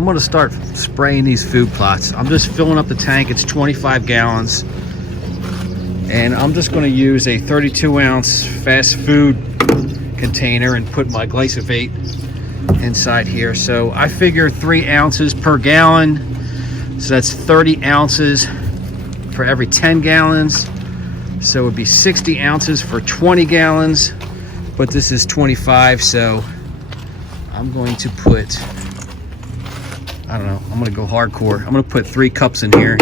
I'm gonna start spraying these food plots. I'm just filling up the tank. It's 25 gallons. And I'm just gonna use a 32-ounce fast food container and put my glyphosate inside here. So I figure 3 ounces per gallon. So that's 30 ounces for every 10 gallons. So it would be 60 ounces for 20 gallons. But this is 25, so I'm going to put, I don't know, I'm gonna go hardcore. I'm gonna put 3 cups in here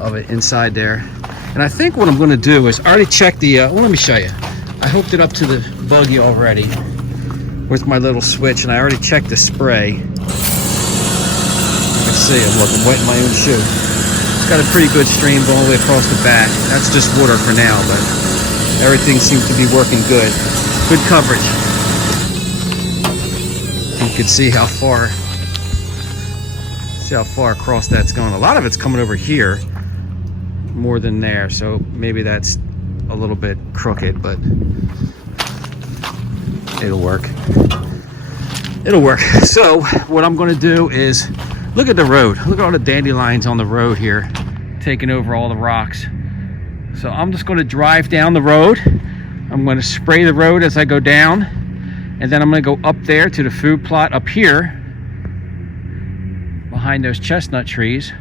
of it inside there. And I think what I'm gonna do is, I already checked the, well, let me show you. I hooked it up to the buggy already with my little switch, and I already checked the spray. Let's see, I'm wetting my own shoe. It's got a pretty good stream going all the way across the back. That's just water for now, but everything seems to be working good. Good coverage. You can see how far across that's going. A lot of it's coming over here more than there, so maybe that's a little bit crooked, but it'll work. So what I'm going to do is look at the road. Look at all the dandelions on the road here, taking over all the rocks. So I'm just going to drive down the road. I'm going to spray the road as I go down, and then I'm going to go up there to the food plot up here behind those chestnut trees.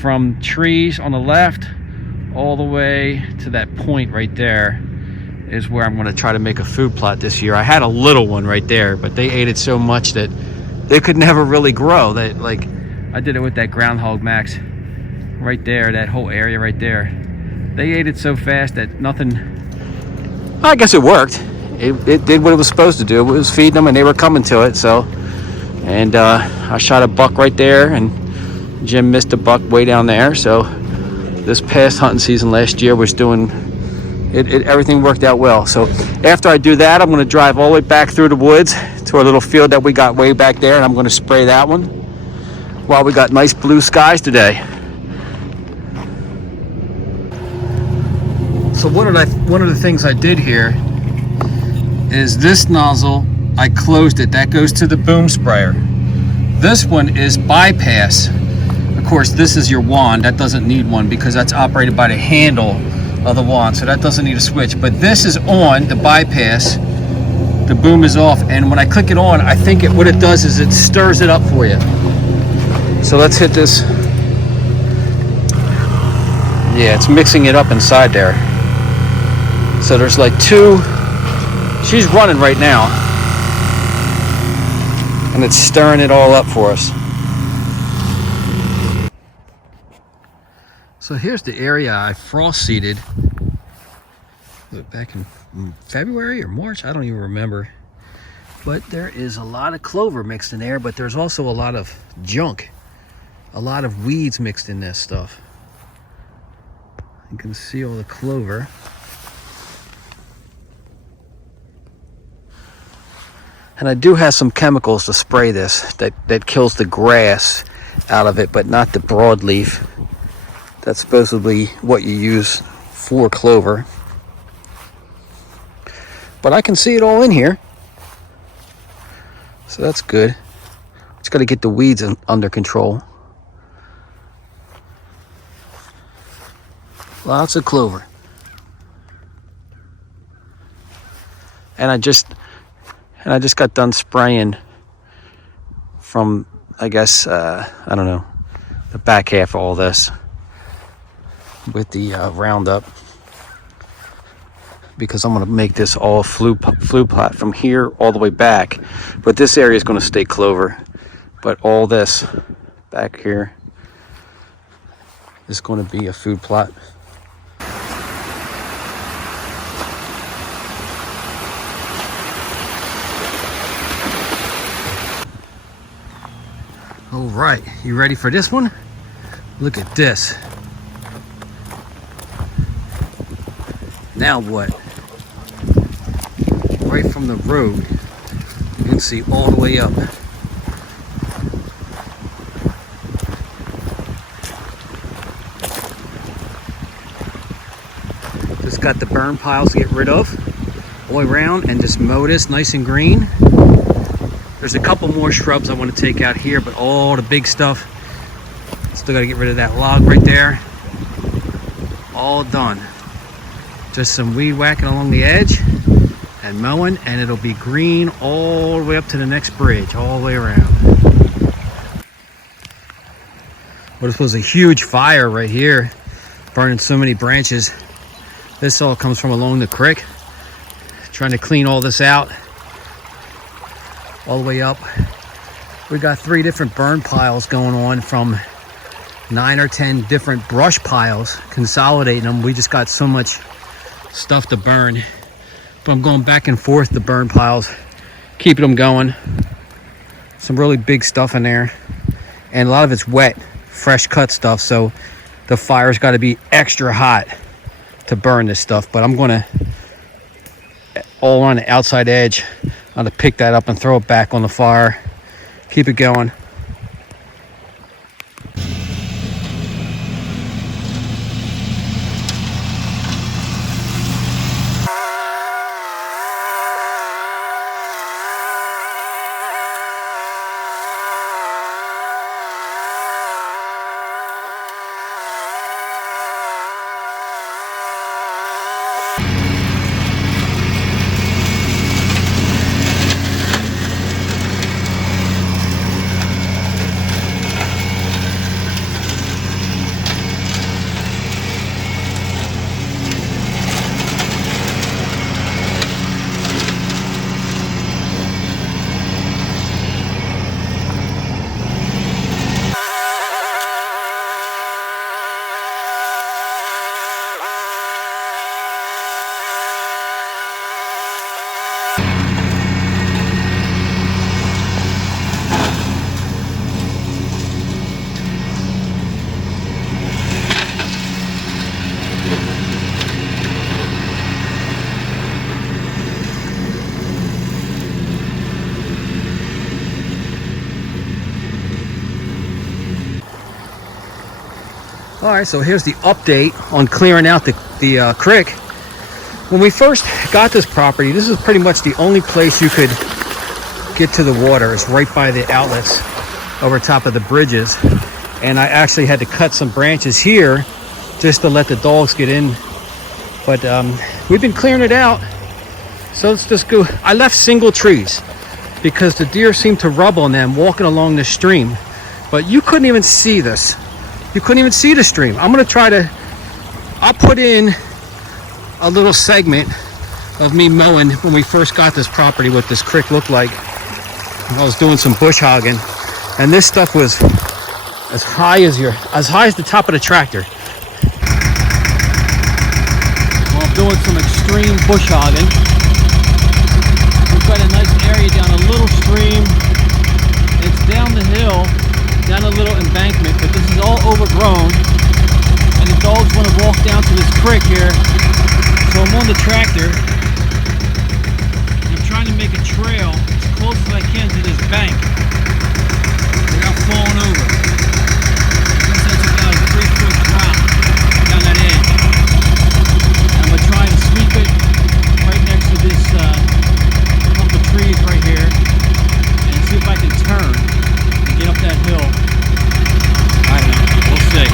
From trees on the left all the way to that point right there is where I'm going to try to make a food plot this year. I had a little one right there, but they ate it so much that they could never really grow. They, like, I did it with that groundhog Max right there, that whole area right there. They ate it so fast that nothing, I guess it worked. It did what it was supposed to do. It was feeding them and they were coming to it. So, and I shot a buck right there, and Jim missed a buck way down there. So this past hunting season last year was doing it, everything worked out well. So after I do that, I'm going to drive all the way back through the woods to our little field that we got way back there, and I'm going to spray that one while we got nice blue skies today. So one of the things I did here is this nozzle, I closed it. That goes to the boom sprayer. This one is bypass. Of course, this is your wand. That doesn't need one because that's operated by the handle of the wand, so that doesn't need a switch. But this is on, the bypass. The boom is off, and when I click it on, I think what it does is it stirs it up for you. So let's hit this. Yeah, it's mixing it up inside there. So there's like 2. She's running right now, and it's stirring it all up for us. So here's the area I frost seeded. Was it back in February or March? I don't even remember. But there is a lot of clover mixed in there, but there's also a lot of junk. A lot of weeds mixed in this stuff. You can see all the clover. And I do have some chemicals to spray this that kills the grass out of it, but not the broadleaf. That's supposedly what you use for clover. But I can see it all in here, so that's good. Just got to get the weeds under control. Lots of clover. And I just got done spraying from, I guess, I don't know, the back half of all this with the Roundup, because I'm going to make this all flue plot from here all the way back. But this area is going to stay clover, but all this back here is going to be a food plot. All right, you ready for this one? Look at this. Now what? Right from the road, you can see all the way up. Just got the burn piles to get rid of all the way around, and just mow this nice and green. There's a couple more shrubs I want to take out here, but all the big stuff, still got to get rid of that log right there. All done. Just some weed whacking along the edge and mowing, and it'll be green all the way up to the next bridge, all the way around. Well, this was a huge fire right here, burning so many branches. This all comes from along the creek. Trying to clean all this out all the way up. We got 3 different burn piles going on from 9 or 10 different brush piles, consolidating them. We just got so much stuff to burn, but I'm going back and forth the burn piles, keeping them going. Some really big stuff in there, and a lot of it's wet, fresh cut stuff, so the fire's got to be extra hot to burn this stuff. But I'm gonna, all on the outside edge, I'm gonna pick that up and throw it back on the fire, keep it going. All right, so here's the update on clearing out the creek. When we first got this property, this is pretty much the only place you could get to the water. It's right by the outlets over top of the bridges. And I actually had to cut some branches here just to let the dogs get in. But we've been clearing it out. So let's just go. I left single trees because the deer seemed to rub on them walking along the stream. But you couldn't even see this. You couldn't even see the stream. I'm gonna try to, I'll put in a little segment of me mowing when we first got this property, what this creek looked like. I was doing some bush hogging, and this stuff was as high as the top of the tractor. Well, I'm doing some extreme bush hogging. We've got a nice area down a little stream. It's down the hill, down a little embankment, but this is all overgrown, and the dogs want to walk down to this creek here. So I'm on the tractor, and I'm trying to make a trail as close as I can to this bank without falling over. That's about a 3-foot drop down that edge. I'm going to try to sweep it right next to this clump of trees right here, and see if I can turn and get up that hill. I don't know, we'll see.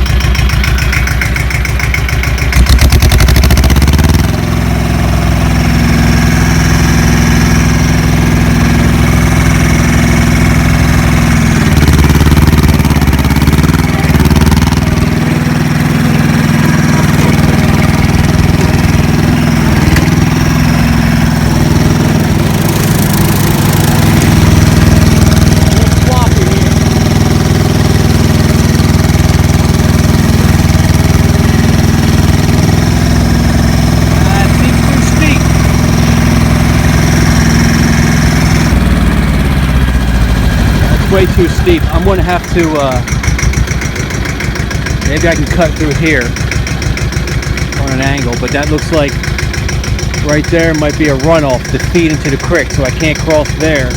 Way too steep. I'm going to have to maybe I can cut through here on an angle, but that looks like right there might be a runoff to feed into the creek, so I can't cross there.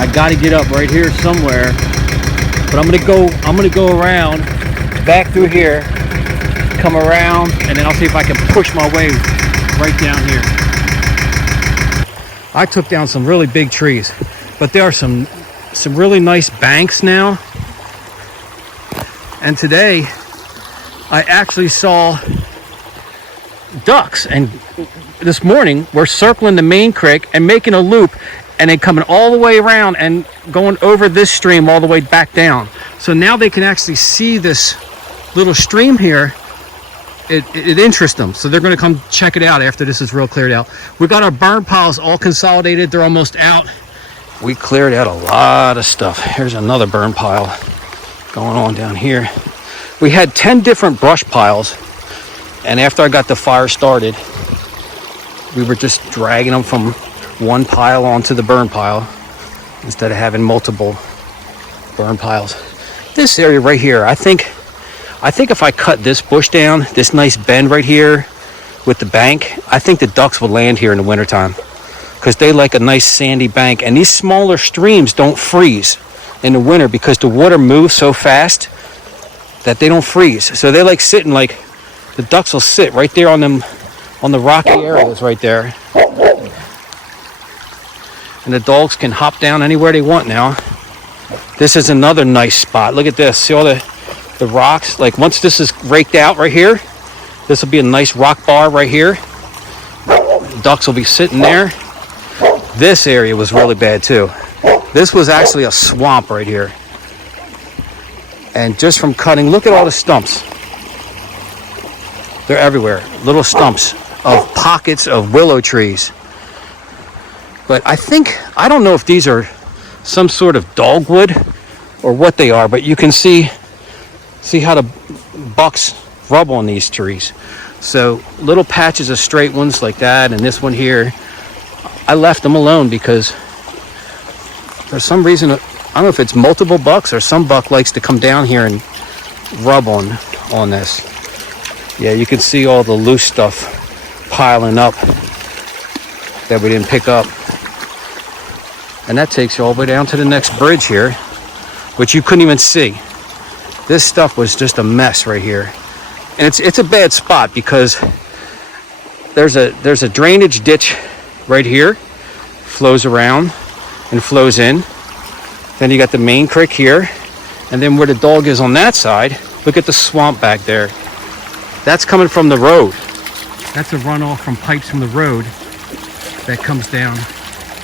I got to get up right here somewhere, but I'm gonna go around back through here, come around, and then I'll see if I can push my way right down here. I took down some really big trees, but there are some some really nice banks now. And today I actually saw ducks, and this morning we're circling the main creek and making a loop, and then coming all the way around and going over this stream all the way back down. So now they can actually see this little stream here. It interests them, so they're going to come check it out after this is real cleared out. We got our burn piles all consolidated. They're almost out. We cleared out a lot of stuff. Here's another burn pile going on down here. We had 10 different brush piles, and after I got the fire started, we were just dragging them from one pile onto the burn pile instead of having multiple burn piles. This area right here, I think if I cut this bush down, this nice bend right here with the bank, I think the ducks would land here in the wintertime, because they like a nice sandy bank. And these smaller streams don't freeze in the winter because the water moves so fast that they don't freeze. So they like sitting, like the ducks will sit right there on them, on the rocky areas right there. And the dogs can hop down anywhere they want now. This is another nice spot. Look at this. See all the rocks? Like once this is raked out right here, this will be a nice rock bar right here. The ducks will be sitting there. This area was really bad too. This was actually a swamp right here. And just from cutting, look at all the stumps. They're everywhere. Little stumps of pockets of willow trees. But I don't know if these are some sort of dogwood or what they are, but you can see how the bucks rub on these trees. So little patches of straight ones like that, and this one here, I left them alone because for some reason, I don't know if it's multiple bucks or some buck likes to come down here and rub on this. Yeah, you can see all the loose stuff piling up that we didn't pick up. And that takes you all the way down to the next bridge here, which you couldn't even see. This stuff was just a mess right here. And it's a bad spot because there's a drainage ditch right here, flows around and flows in. Then you got the main creek here, and then where the dog is on that side, look at the swamp back there. That's coming from the road. That's a runoff from pipes from the road that comes down.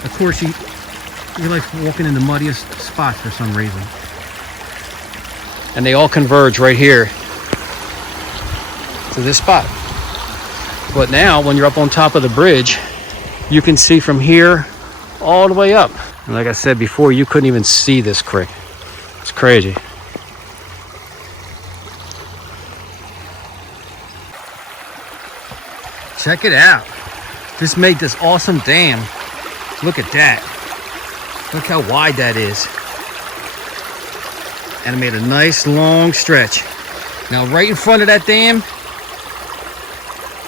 Of course, he likes walking in the muddiest spots for some reason. And they all converge right here to this spot. But now, when you're up on top of the bridge, you can see from here all the way up. And like I said before, you couldn't even see this creek. It's crazy. Check it out. Just made this awesome dam. Look at that. Look how wide that is. And it made a nice long stretch. Now right in front of that dam,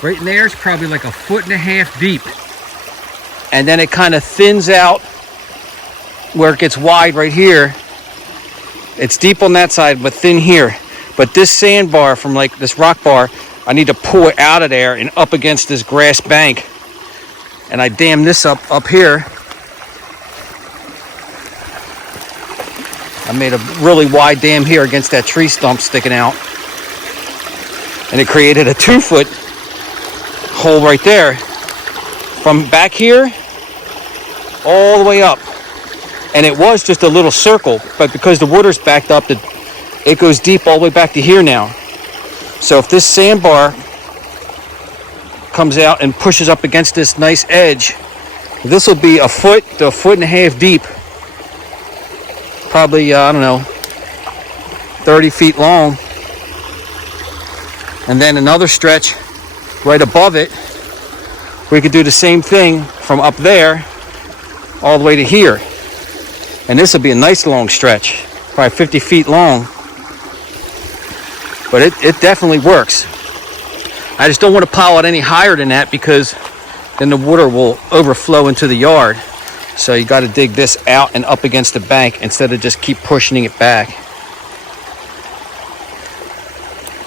right in there, it's probably like 1.5 feet deep. And then it kind of thins out where it gets wide right here. It's deep on that side, but thin here. But this sandbar from like this rock bar, I need to pull it out of there and up against this grass bank. And I dam this up here. I made a really wide dam here against that tree stump sticking out. And it created a 2-foot hole right there. From back here, all the way up. And it was just a little circle, but because the water's backed up, it goes deep all the way back to here now. So if this sandbar comes out and pushes up against this nice edge, this will be 1 foot to 1.5 feet deep. Probably, I don't know, 30 feet long. And then another stretch right above it. We could do the same thing from up there all the way to here. And this will be a nice long stretch, probably 50 feet long. But it definitely works. I just don't want to pile it any higher than that because then the water will overflow into the yard. So you got to dig this out and up against the bank instead of just keep pushing it back.